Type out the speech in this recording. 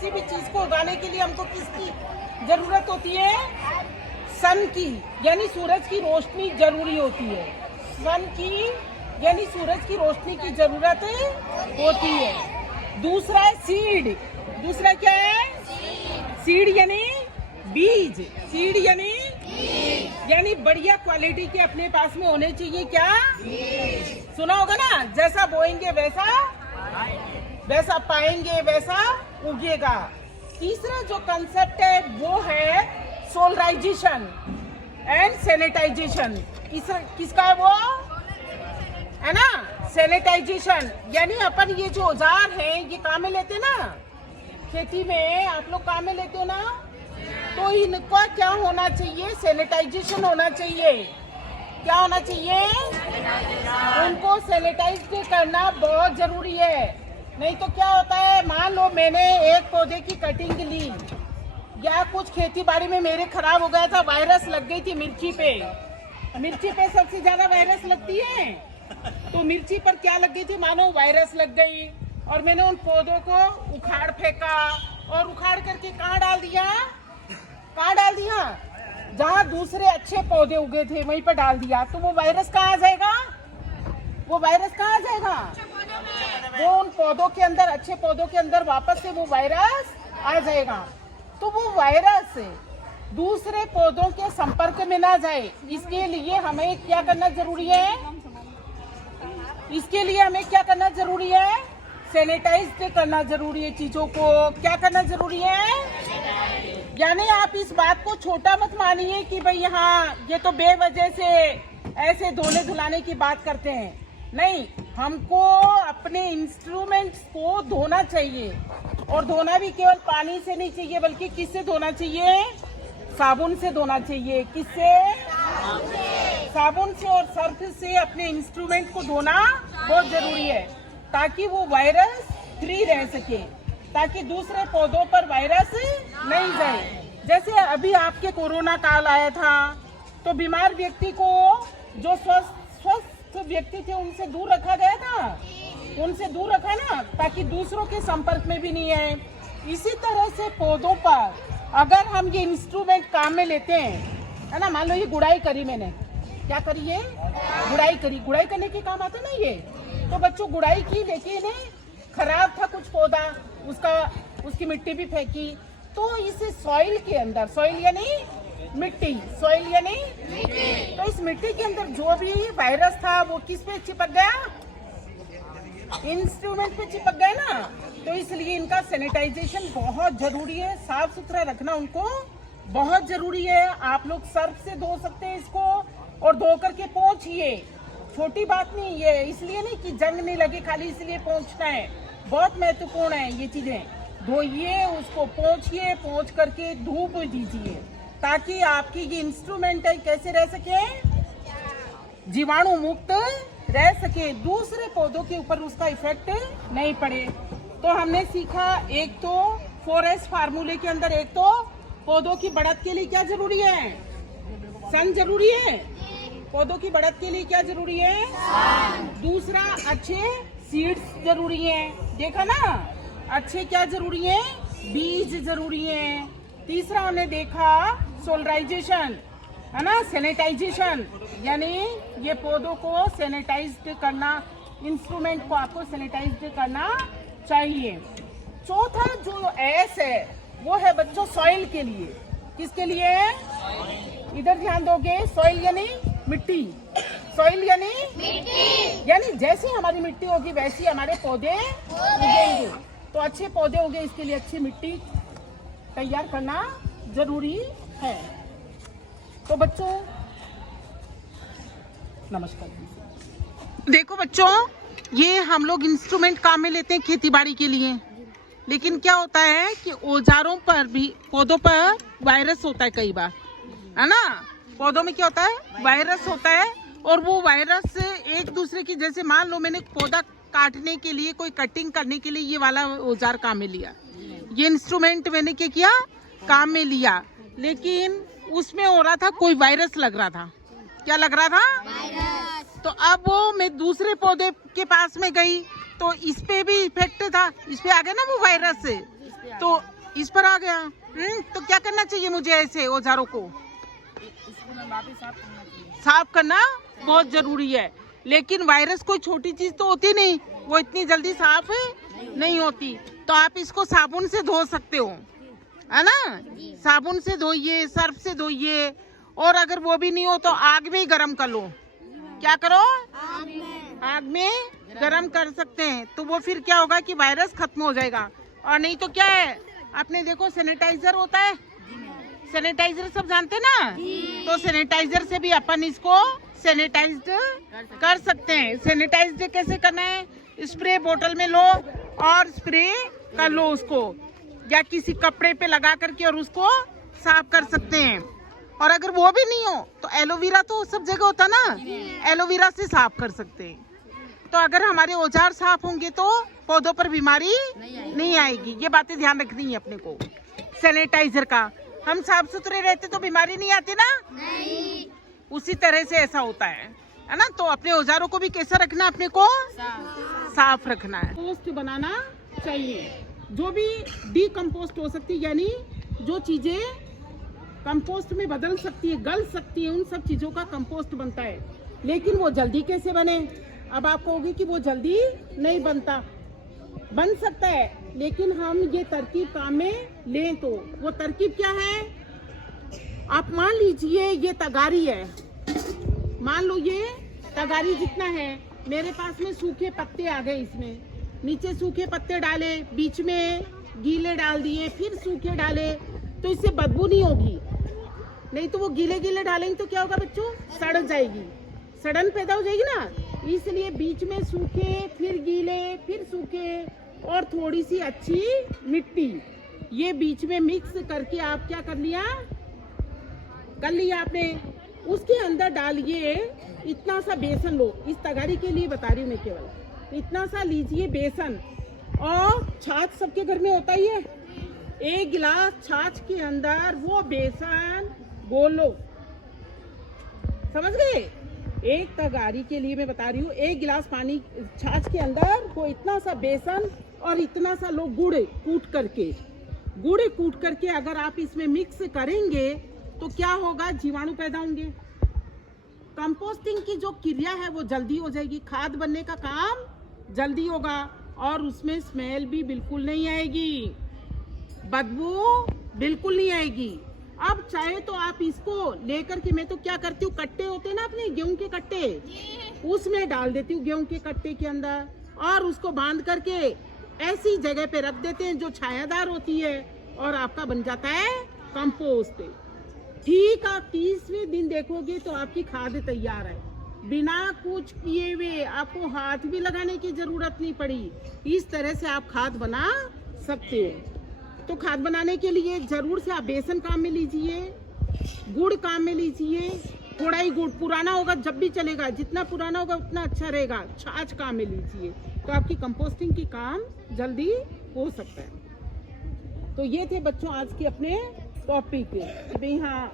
किसी भी चीज को उगाने के लिए हमको किसकी जरूरत होती है? सन की, यानी सूरज की रोशनी जरूरी होती है। सन की यानी सूरज की रोशनी की जरूरत होती है। दूसरा है सीड। दूसरा क्या है? सीड यानी बीज। सीड यानी बढ़िया क्वालिटी के अपने पास में होने चाहिए। क्या सुना होगा ना, जैसा बोएंगे वैसा पाएंगे, वैसा उगेगा। तीसरा जो कंसेप्ट है वो है सोलराइजेशन एंड सैनिटाइजेशन। किसका है वो? है ना, सैनिटाइजेशन। यानी अपन ये जो औजार हैं ये काम में लेते ना, खेती में आप लोग काम में लेते हो ना, तो इनका क्या होना चाहिए? सैनिटाइजेशन होना चाहिए। क्या होना चाहिए? उनको सैनिटाइज करना बहुत जरूरी है। नहीं तो क्या होता है, मान लो मैंने एक पौधे की कटिंग ली या कुछ खेती बाड़ी में मेरे खराब हो गया था, वायरस लग गई थी मिर्ची पे। मिर्ची पे सबसे ज्यादा वायरस लगती है, तो मिर्ची पर क्या लग गई थी? मानो वायरस लग गई, और मैंने उन पौधों को उखाड़ फेंका और उखाड़ करके कहाँ डाल दिया? जहाँ दूसरे अच्छे पौधे उगे थे वहीं पर डाल दिया। तो वो वायरस कहाँ आ जाएगा? वो उन पौधों के अंदर, अच्छे पौधों के अंदर वापस से वो वायरस आ जाएगा। तो वो वायरस दूसरे पौधों के संपर्क में ना जाए, इसके लिए हमें क्या करना जरूरी है? सैनिटाइज करना जरूरी है चीजों को। क्या करना जरूरी है? यानी आप इस बात को छोटा मत मानिए कि भाई हाँ ये तो बेवजह से ऐसे धोने धुलाने की बात करते हैं। नहीं, हमको अपने इंस्ट्रूमेंट्स को धोना चाहिए, और धोना भी केवल पानी से नहीं चाहिए, बल्कि किससे धोना चाहिए? साबुन से धोना चाहिए। किससे? साबुन से और सर्फ से अपने इंस्ट्रूमेंट को धोना बहुत जरूरी है, ताकि वो वायरस फ्री रह सके, ताकि दूसरे पौधों पर वायरस नहीं जाए। जैसे अभी आपके कोरोना काल आया था, तो बीमार व्यक्ति को जो स्वस्थ व्यक्ति थे उनसे दूर रखा गया था, ना, ताकि दूसरों के संपर्क में भी नहीं आए। इसी तरह से पौधों पर अगर हम ये इंस्ट्रूमेंट काम में लेते हैं, है ना, मान लो ये गुड़ाई करी मैंने, क्या करी है? गुड़ाई करने के काम आता ना ये। तो बच्चों गुड़ाई की, लेकिन खराब था कुछ पौधा, उसकी मिट्टी भी फेंकी, तो इस सॉइल के अंदर, सॉइल यानी मिट्टी, तो इस मिट्टी के अंदर जो भी वायरस था वो किस पे चिपक गया? इंस्ट्रूमेंट पे चिपक गया ना। तो इसलिए इनका सैनिटाइजेशन बहुत जरूरी है, साफ सुथरा रखना उनको बहुत जरूरी है। आप लोग सर्फ से धो सकते हैं इसको, और धो करके पोंछिए। छोटी बात नहीं है, इसलिए नहीं कि जंग नहीं लगे खाली इसलिए पोंछना है, बहुत महत्वपूर्ण है ये चीजें। धोइए उसको, पोंछिए, पोंछ करके धूप दीजिए, ताकि आपकी ये इंस्ट्रूमेंट है कैसे रह सके? जीवाणु मुक्त रह सके, दूसरे पौधों के ऊपर उसका इफेक्ट नहीं पड़े। तो हमने सीखा, एक तो 4S फार्मूले के अंदर, एक तो पौधों की बढ़त के लिए क्या जरूरी है? सन जरूरी है। पौधों की बढ़त के लिए क्या जरूरी है? दूसरा, अच्छे सीड्स जरूरी हैं। देखा ना, अच्छे क्या जरूरी है? बीज जरूरी है। तीसरा हमने देखा सोलराइजेशन, है ना, सैनिटाइजेशन, यानी ये पौधों को सैनिटाइज करना, इंस्ट्रूमेंट को आपको सैनिटाइज करना चाहिए। चौथा जो एस है वो है बच्चों सॉइल के लिए। किसके लिए? इधर ध्यान दोगे, सॉइल यानी मिट्टी, यानी जैसी हमारी मिट्टी होगी वैसी हमारे पौधे उगेंगे। तो अच्छे पौधे होंगे, इसके लिए अच्छी मिट्टी तैयार करना जरूरी है। तो बच्चों नमस्कार। देखो बच्चों, ये हम लोग इंस्ट्रूमेंट काम में लेते हैं खेती बाड़ी के लिए, लेकिन क्या होता है कि औजारों पर भी, पौधों पर वायरस होता है कई बार, है ना। पौधों में क्या होता है? वायरस होता है, और वो वायरस एक दूसरे की, जैसे मान लो मैंने पौधा काटने के लिए, कोई कटिंग करने के लिए ये वाला औजार काम में लिया, ये इंस्ट्रूमेंट मैंने क्या किया? काम में लिया, लेकिन उसमें हो रहा था, कोई वायरस लग रहा था। क्या लग रहा था? वायरस। तो अब वो मैं दूसरे पौधे के पास में गई, तो इस पे भी इफेक्ट था, इस पे आ गया ना वो वायरस से, तो इस पर आ गया। तो क्या करना चाहिए मुझे ऐसे औजारों को? इसको मैं वापस साफ करना चाहिए। साफ करना बहुत जरूरी है, लेकिन वायरस कोई छोटी चीज तो होती नहीं, वो इतनी जल्दी साफ नहीं होती। तो आप इसको साबुन से धो सकते हो, है ना? साबुन से धोइए, सर्फ से धोइए, और अगर वो भी नहीं हो तो आग में ही गर्म कर लो। क्या करो? आग में गर्म कर सकते हैं, तो वो फिर क्या होगा कि वायरस खत्म हो जाएगा। और नहीं तो क्या है, आपने देखो सैनिटाइजर होता है, सैनिटाइजर सब जानते ना, तो सैनिटाइजर से भी अपन इसको सैनिटाइज कर सकते हैं। सैनिटाइज कैसे करना है? स्प्रे बोतल में लो और स्प्रे कर लो उसको, या किसी कपड़े पे लगा करके और उसको साफ कर सकते हैं। और अगर वो भी नहीं हो तो एलोवेरा तो सब जगह होता ना, एलोवेरा से साफ कर सकते हैं। तो अगर हमारे औजार साफ होंगे तो पौधों पर बीमारी नहीं आएगी। ये बातें ध्यान रखनी है अपने को। सैनिटाइजर का, हम साफ सुथरे रहते तो बीमारी नहीं आती ना, नहीं। उसी तरह से ऐसा होता है ना? तो अपने औजारों को भी कैसा रखना, अपने को साफ रखना है। कंपोस्ट बनाना चाहिए, जो भी डीकम्पोस्ट हो सकती है, यानी जो चीजें कंपोस्ट में बदल सकती है, गल सकती है, उन सब चीजों का कंपोस्ट बनता है। लेकिन वो जल्दी कैसे बने? अब आप कहोगे कि वो जल्दी नहीं बनता, बन सकता है, लेकिन हम ये तरकीब काम में लें तो वो तरकीब क्या है? आप मान लीजिए ये तगारी है, मान लो ये तगारी जितना है, मेरे पास में सूखे पत्ते आ गए, इसमें नीचे सूखे पत्ते डाले, बीच में गीले डाल दिए, फिर सूखे डाले, तो इससे बदबू नहीं होगी। नहीं तो वो गीले गीले डालेंगे तो क्या होगा बच्चों? सड़ जाएगी, सड़न पैदा हो जाएगी ना। इसलिए बीच में सूखे, फिर गीले, फिर सूखे, और थोड़ी सी अच्छी मिट्टी, ये बीच में मिक्स करके आप क्या कर लिया आपने, उसके अंदर डालिए इतना सा बेसन लो। इस तगारी के लिए बता रही हूँ मैं, केवल इतना सा लीजिए बेसन, और छाछ सबके घर में होता ही है, 1 गिलास छाछ के अंदर वो बेसन घोलो। समझ गए? एक तगारी के लिए मैं बता रही हूँ, 1 गिलास पानी छाछ के अंदर वो इतना सा बेसन और इतना सा लो गुड़ कूट करके अगर आप इसमें मिक्स करेंगे तो क्या होगा? जीवाणु पैदा होंगे। कंपोस्टिंग की जो क्रिया है वो जल्दी हो जाएगी, खाद बनने का काम जल्दी होगा, और उसमें स्मेल भी बिल्कुल नहीं आएगी, बदबू बिल्कुल नहीं आएगी। अब चाहे तो आप इसको लेकर के, मैं तो क्या करती हूँ, कट्टे होते हैं ना अपने गेहूं के कट्टे, उसमें डाल देती हूँ, गेहूं के कट्टे के अंदर, और उसको बांध करके ऐसी जगह पे रख देते हैं जो छायादार होती है, और आपका बन जाता है कंपोस्ट। ठीक, आप 30वें दिन देखोगे तो आपकी खाद तैयार है, बिना कुछ किए हुए, आपको हाथ भी लगाने की जरूरत नहीं पड़ी। इस तरह से आप खाद बना सकते हो। तो खाद बनाने के लिए जरूर से आप बेसन काम में लीजिए, गुड़ काम में लीजिए, थोड़ा ही गुड़, पुराना होगा जब भी चलेगा, जितना पुराना होगा उतना अच्छा रहेगा। छाछ काम में लीजिए, तो आपकी कंपोस्टिंग की काम जल्दी हो सकता है। तो ये थे बच्चों आज के अपने टॉपिक। हाँ,